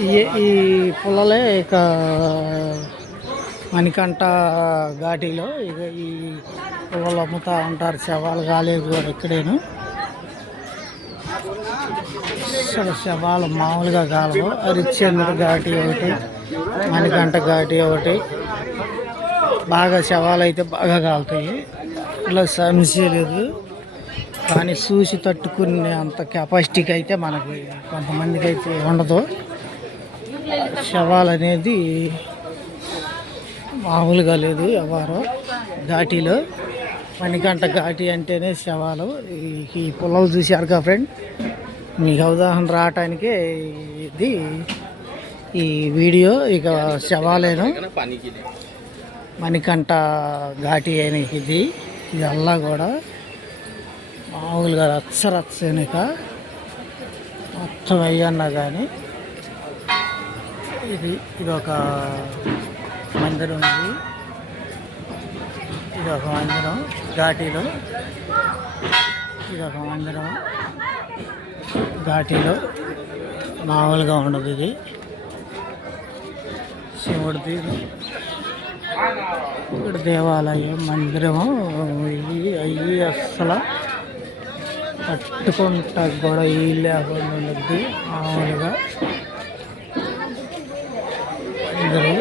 ఈ పుల్లలే ఇక మణికంఠ ఘాటీలో ఇక ఈ పుల్లలు అమ్ముతూ ఉంటారు. శవాలు కాలేదు ఇక్కడేను. అసలు శవాలు మామూలుగా కాలవు. హరిశ్చంద్ర ఘాటి ఒకటి, మణికంఠ ఘాటి ఒకటి. బాగా శవాలు అయితే బాగా కాలుతాయి. ఇలా సమస్య లేదు, కానీ చూసి తట్టుకునే అంత కెపాసిటీకి అయితే మనకి కొంతమందికి అయితే ఉండదు. శవాలు అనేది మామూలుగా లేదు ఎవరో ఘాటీలో. మణికంఠ ఘాటి అంటేనే శవాలు. ఈ పొలాలు చూశారుగా ఫ్రెండ్, మీకు అవగాహన రావటానికే ఇది ఈ వీడియో. ఇక శవాలేను మణికంఠ ఘాటి అయిన ఇదల్లా కూడా మామూలుగా రచ్చరచ్చనిక మొత్తం అయ్యన్నా కానీ ఇది ఒక మందిరం. ఇది ఒక మందిరం ఘాటీలో. ఇదొక మందిరం ఘాటీలో మామూలుగా ఉండదు. ఇది శివుడిది ఇక్కడ దేవాలయం మందిరము. అయ్యి అస్సలు పట్టుకుంటా కూడా ఈ లేకుండా ఉండద్ది మామూలుగా. అందరూ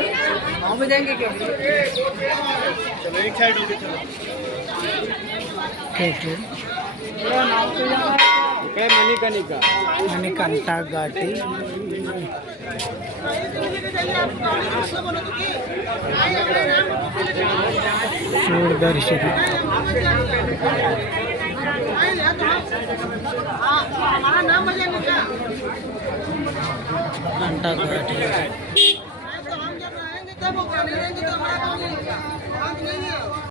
మణికంఠ ఘాటి శివుడి దర్శనం. మణికంఠ ఘాటి